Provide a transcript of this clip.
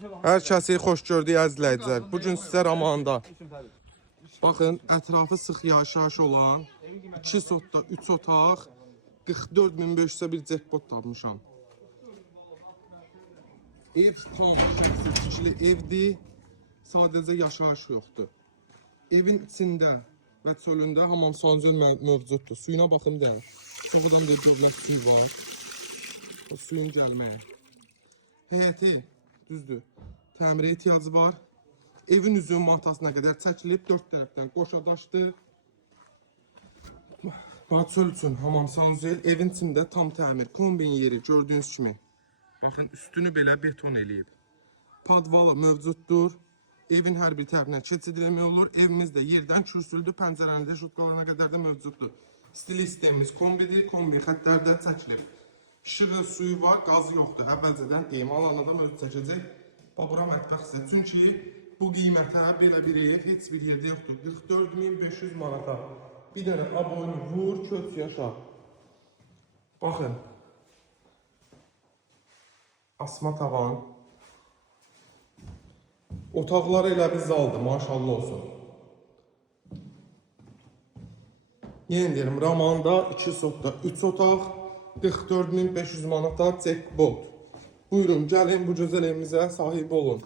Hər kəsi xoş gördük əzizləyicilər. Bu gün sizə Ramanda. Baxın, ətrafı sıx yaşayış olan 2 sotda 3 otaq 44.500-ə bir jackpot tapmışam. Ev tam şəkli evdir. Sadəcə yaşayış yoxdur. Evin içində və çölündə hamam sancıl mövcuddur. Suyuna baxım deyil. Çoxudan da dövlət suyu var. O suyun gəlməyə. Həyəti düzdür. Təmirə ehtiyacı var. Evin üzünün matasına qədər çəkilib 4 tərəfdən qoşadaşdır. Çöl üçün hamam sancıl. Evin içində tam təmir. Kombin yeri gördüyünüz kimi. Baxın, üstünü belə beton eləyib. Padvalı mövcuddur. Evin hər bir tərəfinə keçid eləmək olur. Evimiz də yerdən kürsüldür. Pəncərəndə şutqalarına qədər də mövcuddur. Stili sistemimiz kombidir. Kombi xətlərdə çəkilib. İşığı, suyu var, qazı yoxdur. Əvvəlcədən deyim, alanada mövcud çəkəcək. Bura mətbəx sizə. Çünki bu qiymətə belə bir ev heç bir yerdə yoxdur. 44.500 manata. Bir dənə aboyunu vur, köç yaşa. Baxın. Asma tavan. Otaqları elə bir zaldır, maşallah olsun. Yenə deyirəm, Ramanda 2 sotda 3 otaq, 44.500 manata jackpot. Buyurun, gəlin bu gözəl evimizə sahib olun.